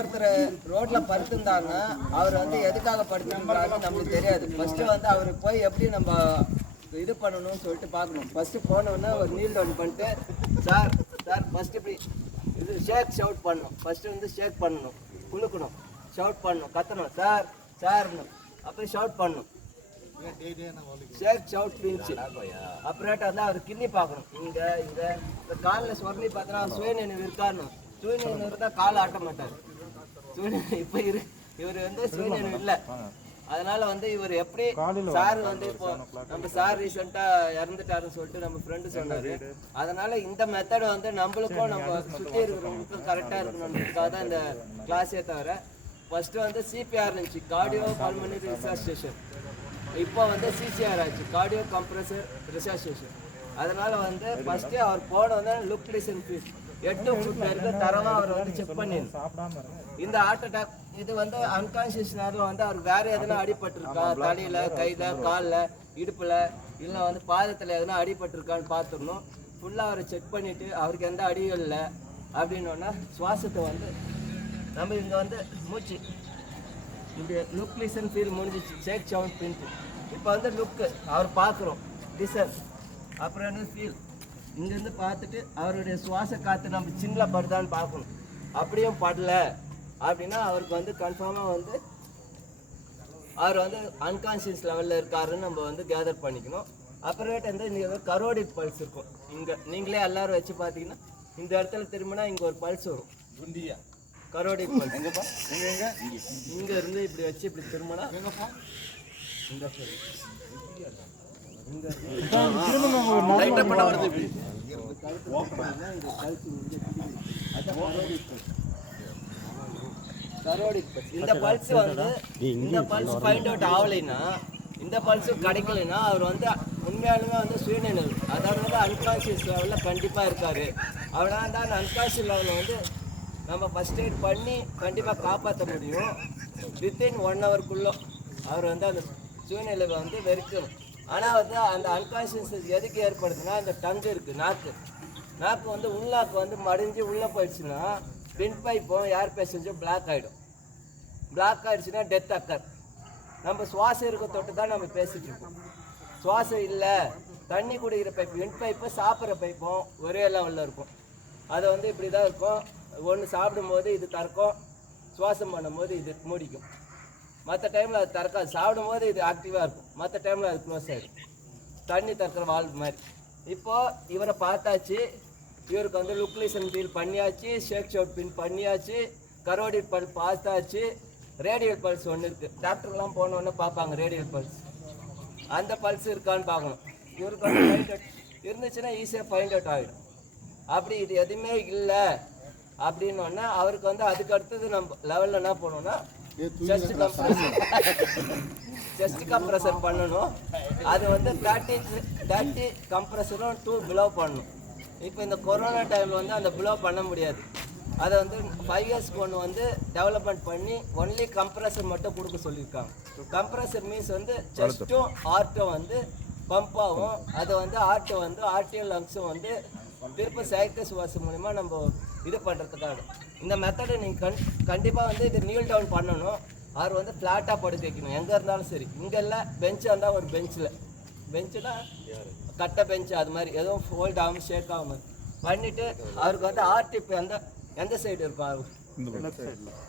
ஒருத்தர் ரோட்ல படுத்திருந்தாங்க. அவர் வந்து எதுக்காக படுத்திருந்தாங்க நம்மளுக்கு தெரியாது. ஃபர்ஸ்ட் வந்து அவர் போய் எப்படி நம்ம இது பண்ணணும்னு சொல்லிட்டு பார்க்கணும். ஃபர்ஸ்ட் போனோன்னா ஒரு நீல் டவுன் பண்ணிட்டு சார் ஃபர்ஸ்ட் இப்படி இது ஷவுட் பண்ணணும். ஃபர்ஸ்ட் வந்து ஷேக் பண்ணணும், குலுக்கணும், ஷவுட் பண்ணணும், கத்தணும், சார்னு அப்புறம் ஷவுட் பண்ணணும். ஷவுட் பிரிஞ்சு அப்புறமேட்டு வந்து அவர் கிண்ணி பார்க்கணும். இங்க இந்த காலில் சொரணி பார்த்தா சுயநினைவு இருக்காருன்னு. சுயநினைவு இருந்தால் காலை ஆட்ட மாட்டார். இப்ப இவர் வந்து சுயநினைவு இல்லை. அதனால வந்து இவர் எப்படி சார் வந்து இப்போ நம்ம சார் ரீசெண்டா இறந்துட்டாருன்னு சொல்லிட்டு நம்ம ஃப்ரெண்டு சொன்னாரு. அதனால இந்த மெத்தட் வந்து நம்மளுக்கும் நம்ம சுற்றி இருக்கிறவங்களுக்கும் கரெக்டா இருக்கணும்ன்றதுக்காக தான் இந்த கிளாஸே தவிர ஃபர்ஸ்ட் வந்து சிபிஆர் இருந்துச்சு, கார்டியோ பல்மனரி ரிசர்ச்சேஷன். இப்போ வந்து சிசிஆர் ஆச்சு, கார்டியோ கம்ப்ரஸர் ரிசர்ச்சேஷன். அதனால வந்து ஃபர்ஸ்ட் அவர் போனோன்னா லுக் லிசன் ஃபீல் 8 ஃபுட் இருக்க தரமா அவர் வந்து செக் பண்ணிருந்தார். இந்த ஹார்ட் அட்டாக் இது வந்து அன்கான்சியஸ் நேரில் வந்து அவர் வேற எதுனா அடிபட்டிருக்கா, தலையில, கையில, காலில், இடுப்புல, இல்லை வந்து பாதத்தில் எதுனா அடிபட்டிருக்கான்னு பார்த்துடணும். ஃபுல்லாக அவரை செக் பண்ணிட்டு அவருக்கு எந்த அடியும் இல்லை அப்படின்னோன்னா சுவாசத்தை வந்து நம்ம இங்கே வந்து மூச்சு இப்படி லுக் லிசன் ஃபீல் முடிஞ்சிச்சு, ஷேக் சவுண்ட் பிரிண்ட். இப்போ வந்து லுக்கு அவர் பார்க்குறோம், லிசன், அப்புறம் என்ன ஃபீல். இங்கேருந்து பார்த்துட்டு அவருடைய சுவாச காற்று நம்ம சின்னில் படுதான்னு பார்க்கணும். அப்படியும் படல அப்படின்னா அவருக்கு வந்து கன்ஃபார்மாக வந்து அவர் வந்து அன்கான்சியஸ் லெவலில் இருக்காருன்னு நம்ம வந்து கேதர் பண்ணிக்கணும். அப்புறமேட்டு வந்து இங்கே கரோடிட் பல்ஸ் இருக்கும். இங்கே நீங்களே எல்லாரும் வச்சு பார்த்தீங்கன்னா இந்த இடத்துல திரும்பினா இங்கே ஒரு பல்ஸ் வரும், கரோடிட் பல்ஸ். இங்கே இருந்து இப்படி வச்சு இப்படி திரும்பினா இந்த இந்த பல்ஸ் வந்து இந்த பல்ஸ் ஃபைண்ட் அவுட் ஆகலைன்னா, இந்த பல்ஸ் கிடைக்கலைன்னா அவர் வந்து உண்மையாலுமே வந்து சுயநினைவு, அதாவது வந்து அன்கான்சியஸ் லெவலில் கண்டிப்பாக இருக்காரு. அவனால் தான் அந்த அன்கான்சியஸ் லெவலில் வந்து நம்ம ஃபர்ஸ்ட் எய்ட் பண்ணி கண்டிப்பாக காப்பாற்ற முடியும். வித்தின் 1 ஹவருக்குள்ளே அவர் வந்து அந்த சுயநிலைவை வந்து வெறுக்கணும். ஆனால் வந்து அந்த அன்கான்சியஸ் எதுக்கு ஏற்படுதுன்னா, அந்த டங்கு இருக்குது, நாக்கு வந்து உள்நாக்கு வந்து மடிஞ்சு உள்ளே போயிடுச்சுன்னா பின் பைப்பும் ஏர் பேசஞ்சும் பிளாக் ஆகிடும். பிளாக் ஆகிடுச்சுன்னா டெத் அக்கர். நம்ம சுவாசம் இருக்க தொட்டு தான் நம்ம பேசிகிட்டு இருக்கோம். சுவாசம் இல்லை, தண்ணி குடிக்கிற பைப்பு, வின் பைப்பு, சாப்பிட்ற பைப்பும் ஒரே லெவலில் இருக்கும். அதை வந்து இப்படி தான் இருக்கும். ஒன்று சாப்பிடும்போது இது திறக்கும், சுவாசம் பண்ணும்போது இது மூடிக்கும். மற்ற டைமில் அது திறக்காது. சாப்பிடும் போது இது ஆக்டிவாக இருக்கும், மற்ற டைமில் அது க்ளோஸ் ஆகிடும். தண்ணி திறக்கிற வால்வு மாதிரி. இப்போது இவரை பார்த்தாச்சு, இவருக்கு வந்து லுக் லிசன் ஃபீல் பண்ணியாச்சு, ஷேக் ஷவுட் பின் பண்ணியாச்சு, கரோடிட் பல்ஸ் பார்த்தாச்சு. ரேடியல் பல்ஸ் ஒன்று இருக்குது. டாக்டர்லாம் போனோன்னே பார்ப்பாங்க ரேடியல் பல்ஸ். அந்த பல்ஸ் இருக்கான்னு பார்க்கணும். இவருக்கு வந்து ஃபைண்ட் அவுட் இருந்துச்சுன்னா ஈஸியாக ஃபைண்ட் அவுட் ஆகிடும். அப்படி இது எதுவுமே இல்லை அப்படின்னோடனே அவருக்கு வந்து அதுக்கு அடுத்தது நம்ம லெவலில் என்ன பண்ணணும்னா செஸ்ட் கம்ப்ரஸர் பண்ணணும். அது வந்து 30 கம்ப்ரஸரும் 2 பிலோ பண்ணணும். இப்போ இந்த கொரோனா டைமில் வந்து அந்த பிலோ பண்ண முடியாது. அதை வந்து 5 இயர்ஸ்க்கு ஒன்று வந்து டெவலப்மெண்ட் பண்ணி ஒன்லி கம்ப்ரஸர் மட்டும் கொடுக்க சொல்லியிருக்காங்க. கம்ப்ரஸர் மீன்ஸ் வந்து செஸ்ட்டும் ஹார்ட்டும் வந்து பம்ப் ஆகும். அதை வந்து ஹார்ட்டை வந்து ஆர்டியல் லங்ஸும் வந்து திருப்ப செயற்கை சுவாசம் மூலிமா நம்ம இது பண்ணுறதுக்காக இந்த மெத்தடை நீங்கள் கண்டிப்பாக வந்து இது நீல் டவுன் பண்ணணும். அவர் வந்து ஃப்ளாட்டாக படுக்க வைக்கணும் எங்கே இருந்தாலும் சரி. இங்கே இல்லை, பெஞ்சு இருந்தால் ஒரு பெஞ்சுனா கட்டை பெஞ்சு அது மாதிரி எதுவும் ஃபோல்ட் ஆகாமல் ஷேக் ஆகாமல் பண்ணிவிட்டு அவருக்கு வந்து ஆர்டிப் எந்த சைடு இருக்கும், அவர்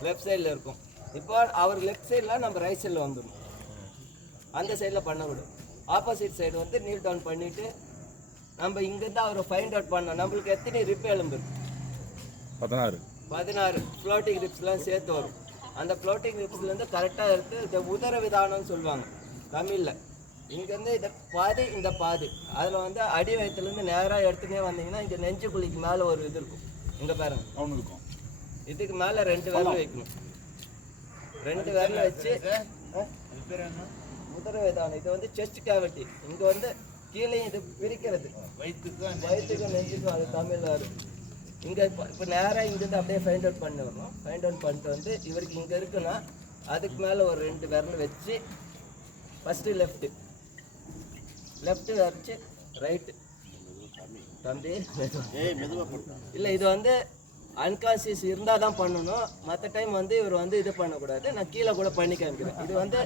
லெஃப்ட் சைடில் இருக்கும். இப்போ அவர் லெஃப்ட் சைடில் நம்ம ரைட் சைடில் வந்துடணும். அந்த சைடில் பண்ணக்கூடாது. ஆப்போசிட் சைடு வந்து நீல் டவுன் பண்ணிவிட்டு நம்ம இங்கேருந்து அவரை ஃபைண்ட் அவுட் பண்ணோம். நம்மளுக்கு எத்தனை ரிப் எலும்பு இருக்கு? 16 ஃப்ளோட்டிங் ரிப்ஸ்லாம் சேர்த்து வரும். அந்த ஃப்ளோட்டிங் ரிப்ஸ்லேருந்து கரெக்டாக எடுத்து இந்த உதர விதானம்னு சொல்லுவாங்க தமிழில். இங்கேருந்து இந்த பாதி இந்த பாதி அதில் வந்து அடி வயத்துலேருந்து நேராக எடுத்துனே வந்தீங்கன்னா இங்கே நெஞ்சு குழிக்கு மேலே ஒரு இது இருக்கும். இங்கே பாருங்க, அவனு இருக்கும். இதுக்கு மேலே 2 விரல் வைக்கணும். 2 விரல் வச்சு உதர விதானம். இது வந்து செஸ்ட் கேவிட்டி. இங்கே வந்து கீழே இது பிரிக்கிறது வயிற்றுக்கும் நெஞ்சுக்கும், அது தமிழில் வரும். இங்கே இப்போ நேராக இங்கேருந்து அப்படியே ஃபைண்ட் அவுட் பண்ணி வரணும். ஃபைண்ட் அவுட் பண்ணிட்டு வந்து இவருக்கு இங்கே இருக்குன்னா அதுக்கு மேலே ஒரு 2 விரல் வச்சு ஃபஸ்ட்டு லெஃப்ட்டு வச்சு ரைட்டு தம்பி இல்லை, இது வந்து அன்கான்சியஸ் இருந்தால் தான் பண்ணணும். மற்ற டைம் வந்து இவர் வந்து இது பண்ணக்கூடாது. நான் கீழே கூட பண்ணி காமிக்கிறேன். இது வந்து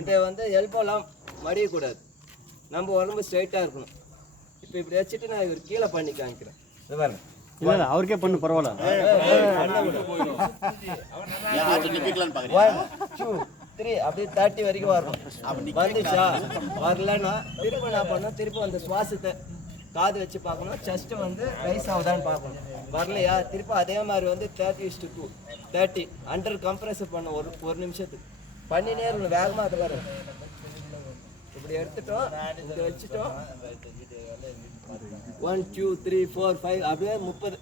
இந்த வந்து எல்போலாம் மடியக்கூடாது, நம்ம உடம்பு ஸ்ட்ரைட்டாக இருக்கணும். இப்போ இப்படி வச்சுட்டு நான் இவர் கீழே பண்ணி காமிக்கிறேன். இது பாருங்க, இல்லை அவருக்கே பண்ணு பரவாயில்ல. 1 2 3 அப்படியே 30 வரைக்கும் வரணும். வந்துச்சா வரலன்னா திரும்ப நான் பண்ணணும். திரும்ப அந்த சுவாசத்தை காது வச்சு பார்க்கணும். செஸ்ட் வந்து ரைஸ் ஆகுதான்னு பார்க்கணும். வரலையா திரும்ப அதே மாதிரி வந்து 30:2 30 அண்டர் கம்ப்ரெஸர் பண்ண ஒரு நிமிஷத்துக்கு பண்ணினே இருக்கணும். வேகமாக அதை பாருங்க. இப்படி எடுத்துட்டோம், இதை வச்சுட்டோம். 1 2 3 4 5 அப்படியே 30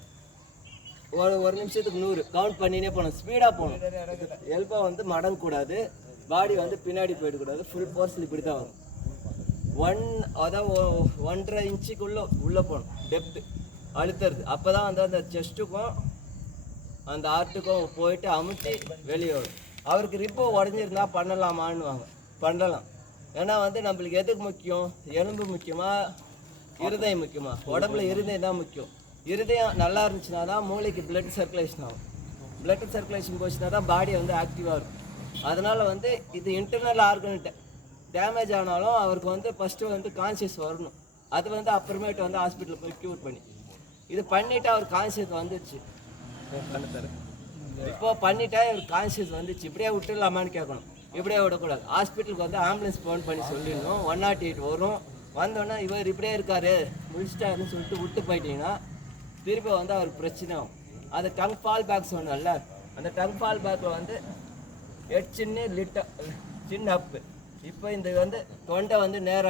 ஒரு நிமிஷத்துக்கு 100 கவுண்ட் பண்ணினே போகணும். ஸ்பீடாக போகணும். எல்போ வந்து மடங்கக்கூடாது, பாடி வந்து பின்னாடி போயிடக்கூடாது. ஃபுல் ஃபோர்ஸில் இப்படி தான் வரும். அதான் 1.5 இன்ச்சுக்குள்ளே உள்ளே போகணும். டெப்த்து அழுத்துறது. அப்போ தான் வந்து அந்த செஸ்ட்டுக்கும் அந்த ஆர்ட்டுக்கும் போயிட்டு அமுத்தி வெளியே வரும். அவருக்கு ரிப்போ உடஞ்சிருந்தா பண்ணலாமான்னு வாங்க, பண்ணலாம். ஏன்னா வந்து நம்மளுக்கு எதுக்கு முக்கியம்? எலும்பு முக்கியமா, இருதயம் முக்கியமா? உடம்புல இருதயம் தான் முக்கியம். இருதயம் நல்லா இருந்துச்சுன்னா தான் மூளைக்கு பிளட் சர்க்குலேஷன் ஆகும். பிளட் சர்க்குலேஷன் போச்சுன்னா தான் பாடி வந்து ஆக்டிவாக இருக்கும். அதனால் வந்து இது இன்டர்னல் ஆர்கன்ட்டு டேமேஜ் ஆனாலும் அவருக்கு வந்து ஃபஸ்ட்டு வந்து கான்சியஸ் வரணும். அது வந்து அப்புறமேட்டு வந்து ஹாஸ்பிட்டலில் போய் க்யூர் பண்ணி இது பண்ணிவிட்டு அவர் கான்சியஸ் வந்துடுச்சு. இப்போ பண்ணிட்டா இவர் கான்சியஸ் வந்துச்சு, இப்படியே விட்டுடலாமான்னு கேட்கணும். இப்படியே விடக்கூடாது. ஹாஸ்பிட்டலுக்கு வந்து ஆம்புலன்ஸ் ஃபோன் பண்ணி சொல்லிடணும். 108 வரும். வந்தோடனே இவர் இப்படியே இருக்காரு முடிச்சிட்டாருன்னு சொல்லிட்டு விட்டு போயிட்டீங்கன்னா திருப்பி வந்து அவருக்கு பிரச்சனை ஆகும். அந்த டங் ஃபால் பேக் சொன்னல, அந்த டங் ஃபால் பேக்கில் வந்து சின்ன அப்பு. இப்போ இந்த வந்து தொண்டை வந்து நேரம்